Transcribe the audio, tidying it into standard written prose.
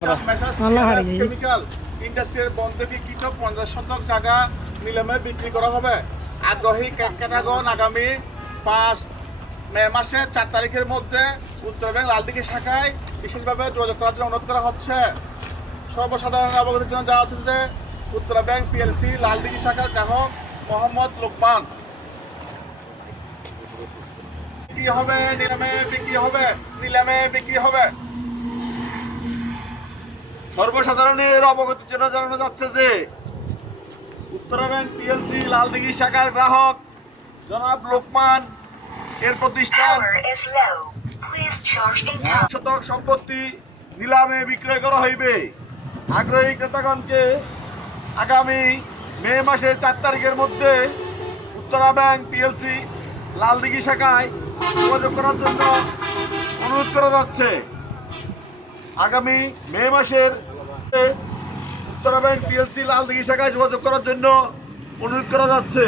Chemical ইন্ডাস্ট্রির বন্ধে বিকৃত 50 শতক জায়গা নিলামে বিক্রি করা হবে। আগ্রহী ক্রেতাগণ আগামী 5 মে মাসের 4 তারিখের মধ্যে উত্তর ব্যাংক লালদিঘি শাখায় বিশেষভাবে যোগাযোগ করার জন্য অনুরোধ করা হচ্ছে। সর্বসাধারণ অবগতির জন্য জানা হচ্ছে যে উত্তর ব্যাংক পিএলসি লালদিঘি শাখার গ্রাহক মোহাম্মদ লোকমান। বিক্রি হবে, নিলামে বিক্রি হবে, নিলামে বিক্রি হবে। সর্বসাধারণের অবগতির জন্য জানানো যাচ্ছে যে উত্তরা ব্যাংক পিএলসি লালদিঘি শাখার গ্রাহক জনাব লোকমান এর প্রতিষ্ঠান শতক সম্পত্তি নিলামে বিক্রয় করা হইবে। আগ্রহী ক্রেতাগণকে আগামী মে মাসের 4 তারিখের মধ্যে উত্তরা ব্যাংক পিএলসি লালদিঘি শাখায় যোগাযোগ করার জন্য অনুরোধ করা যাচ্ছে। আগামী মে মাসের উত্তরা ব্যাংক পিএলসি লালদিঘি শাখায় যোগাযোগ করার জন্য অনুরোধ করা যাচ্ছে।